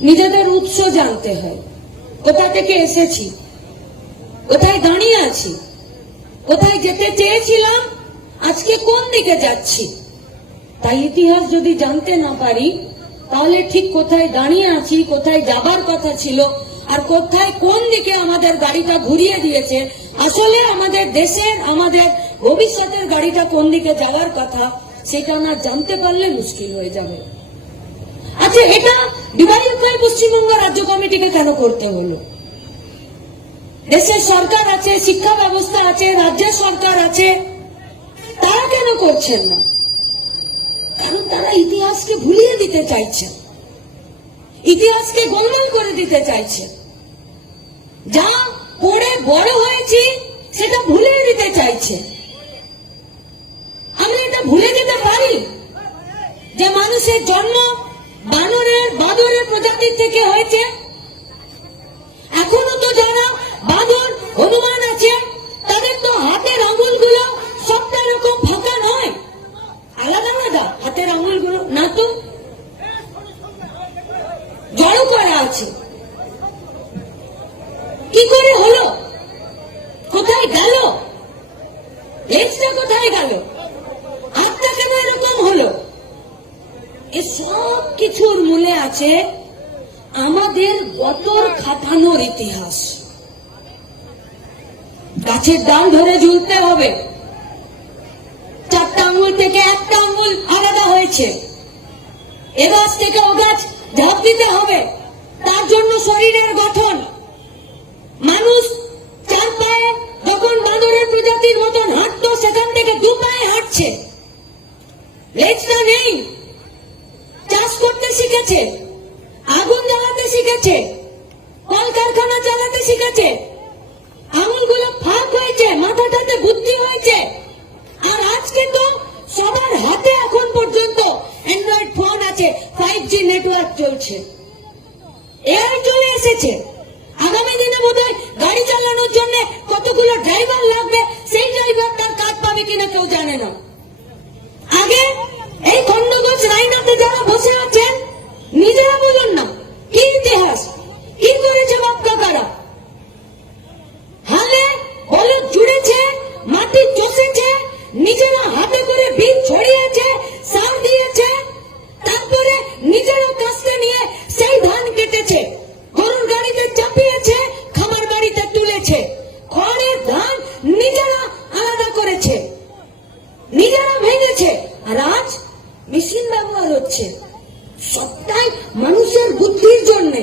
নিজেদের উৎস জানতে হয়। কোথা থেকে এসেছি? কোথায় দাঁড়িয়ে আছি? কোথায় যেতে চেয়েছিলাম? আজকে কোন দিকে যাচ্ছি? তাই ইতিহাস যদি জানতে না পারি, তাহলে ঠিক কোথায় দাঁড়িয়ে আছি, কোথায় যাবার কথা ছিল, আর কোথায় কোন দিকে আমাদের গাড়িটা ঘুরিয়ে দিয়েছে, আসলে আমাদের দেশের, আমাদের ভবিষ্যতের গাড়িটা কোন দিকে যাওয়ার কথা, সেটা না জানতে পারলে মুশকিল হয়ে যাবে। আচ্ছা এটা ডিওয়াইএফআই পশ্চিমবঙ্গ রাজ্য কমিটিকে কেন করতে হলো? দেশের সরকার আছে, শিক্ষা ব্যবস্থা আছে, রাজ্যের সরকার আছে, তারা কেন করছেন না? কারণ তারা ইতিহাসকে ভুলিয়ে দিতে চাইছে ইতিহাসকে গোলমাল করে দিতে চাইছে যা পড়ে বড় হয়েছি, সেটা ভুলিয়ে দিতে চাইছে আমরা এটা ভুলে যেতে পারি যে মানুষের জন্ম বানরের বাদরের প্রজাতির থেকে হয়েছে। এখনও তো যারা বাদর হনুমান আছে, তাদের তো হাতের আঙুলগুলো সবটা এরকম ফাঁকা নয়। আলাদা আলাদা হাতের আঙুলগুলো। না তো? জড়ো করা আছে। কি করে হলো? কোথায় গেল? লেজটা কোথায় গেল হাতটা কেন এরকম হলো এ সব কিছুর মূলে আছে আমাদের গতর খাটানোর ইতিহাস। গাছের ডাল ধরে ঝুলতে হবে। চারটা আঙ্গুল থেকে একটা আঙ্গুল আলাদা হয়েছে। এ গাছ থেকে ও গাছ ঝাঁপ দিতে হবে। তার জন্য শরীরের গঠন। মানুষ চার পায়ে যখন বাঁদরের প্রজাতির মতন হাঁটতো, সেখান থেকে দু পায়ে হাঁটছে। লেজটা নেই। করতে শিখেছে, আগুন জ্বালাতে শিখেছে, কলকারখানা চালাতে শিখেছে, আঙুলগুলো ফাঁক হয়েছে, মাথাটাতে বুদ্ধি হয়েছে। আর আজকে তো সবার হাতে এখন পর্যন্ত অ্যান্ড্রয়েড ফোন আছে ফাইভ জি নেটওয়ার্ক চলছে। এআই চলে এসেছে। আগামী দিনে বোধহয় গাড়ি চালানোর জন্য কতগুলো ড্রাইভার লাগবে, সেই ড্রাইভার তার কাজ পাবে কিনা কেউ জানে না। আগে এই খন্ডগোজ রাইনাতে যারা বসে আছেন নিজেরা বলুন না কি ইতিহাস কি করেছে বাপ কাকারা হালে বলদ জুড়েছে মাটি চষেছে নিজেরা হাতে করে বীজ ছড়িয়েছে সার দিয়েছে, তারপরে নিজেরা কাস্তে নিয়ে সেই ধান কেটেছে, গরুর গাড়িতে চাপিয়েছে, খামার বাড়িতে তুলেছে, খড়ের ধান নিজেরা আলাদা করেছে, নিজেরা ভেঙেছে। আর আজ মেশিন ব্যবহার হচ্ছে, সবটাই মানুষের বুদ্ধির জন্যে।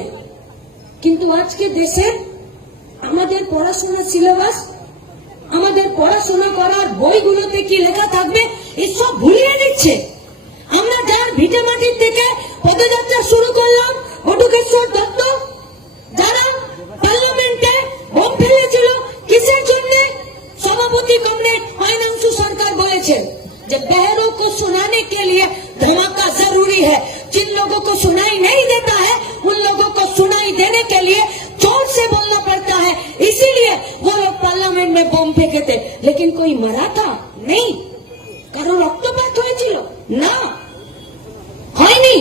কিন্তু আজকে দেশের আমাদের পড়াশোনার সিলেবাস, আমাদের পড়াশোনা করার বইগুলোতে কি লেখা থাকবে এসব ভুলিয়ে দিচ্ছে আমরা যার ভিটে মাটির থেকে পদযাত্রা শুরু করলাম বটুকেশ্বর দত্ত যারা পার্লামেন্টে বোম ফেলেছিল কিসের জন্য सभापति कमरेड फाइनेंसु सरकार বলেছেন যে बहरों को सुनाने के लिए धमाका जरूरी है जिन लोगों को सुनाई नहीं देता है उन लोगों को सुनाई देने के लिए जोर से बोलना पड़ता है इसीलिए वो लोग पार्लियामेंट में बम फेंके थे लेकिन कोई मरा था नहीं কারও রক্তপাত হয়েছিল? না। হয়নি।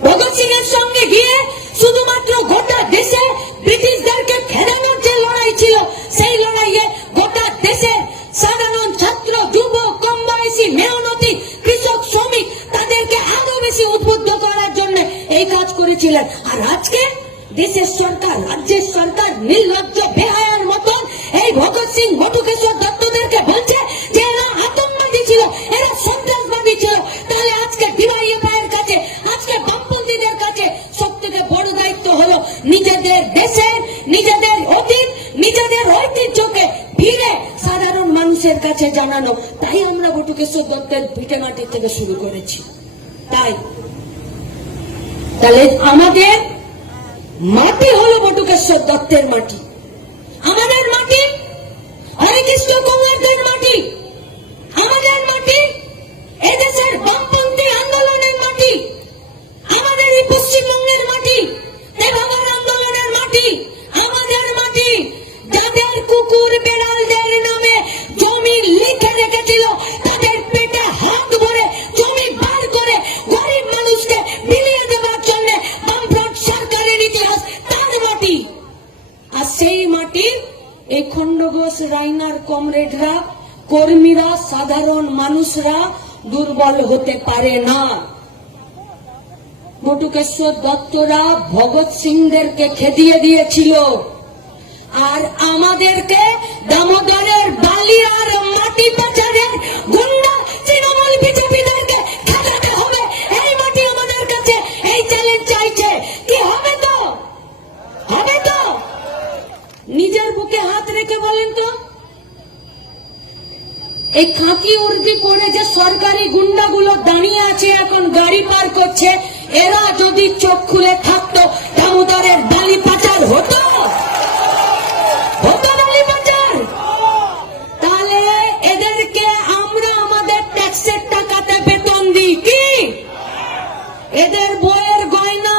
ভগৎ সিং এর সঙ্গে গিয়ে শুধুমাত্র গোটা দেশে ব্রিটিশদেরকে খেলানোর যে লড়াই ছিল, সেই লড়াইয়ে গোটা দেশের সাধারণ ছাত্র, যুব, কম বয়সী, মেহনতি কৃষক, শ্রমিক তাদেরকে আরও বেশি উদ্বুদ্ধ করার জন্য এই কাজ করেছিলেন। আর আজকে দেশের সরকার, রাজ্যের সরকার নির্লজ্জ, বেহায়ার মতন এই ভগৎ সিং বটুকেশ্বর দত্তদেরকে বলছে কাছে জানানো তাই আমরা বটুকেশ্বর দত্তের ভিটেমাটি থেকে শুরু করেছি। তাই, তাহলে আমাদের মাটি হল বটুকেশ্বর দত্তের মাটি। আমাদের মাটি হরে কৃষ্ণ কুমারদের খণ্ডঘোষ রাইনার কমরেডরা, কর্মীরা, সাধারণ মানুষরা দুর্বল হতে পারে না। মটুকেশ্বর দত্তরা ভগৎ সিংদেরকে খেদিয়ে দিয়েছিল। আর আমাদেরকে দামোদরের বালি আর মাটি পাচারের গুন্ডা বুকে হাত রেখে বলেন তো? এই খাকি উর্দি পরে যে সরকারি গুন্ডাগুলো দাঁড়িয়ে আছে, এখন গাড়ি পার করছে, এরা যদি চোখ খুলে থাকতো দামোদরের বালি পাচার হতো? এদের বইয়ের গয়না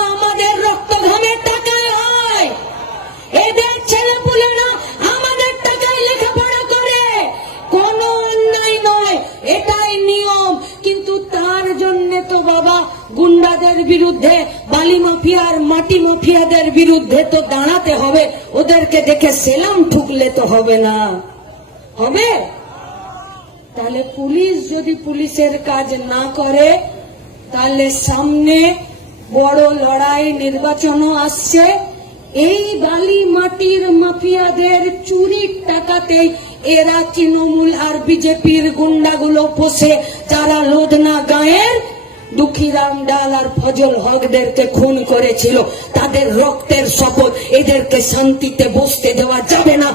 গুন্ডাদের বিরুদ্ধে, বালি মাফিয়ার, মাটি মাফিয়াদের বিরুদ্ধে তো দাঁড়াতে হবে। ওদেরকে দেখে সেলাম ঠুকলে তো হবে না। হবে? তাহলে পুলিশ যদি পুলিশের কাজ না করে, তাহলে সামনে বড় লড়াই নির্বাচনও আসছে। এই বালি মাটির মাফিয়াদের চুরির টাকাতে এরা তৃণমূল আর বিজেপির গুন্ডাগুলো পোষে, যারা লোধনা গায়ের দুঃখীরাম ডাল আর ফজল হকদেরকে খুন করেছিল। তাদের রক্তের শপথ এদেরকে শান্তিতে বসতে দেওয়া যাবে না।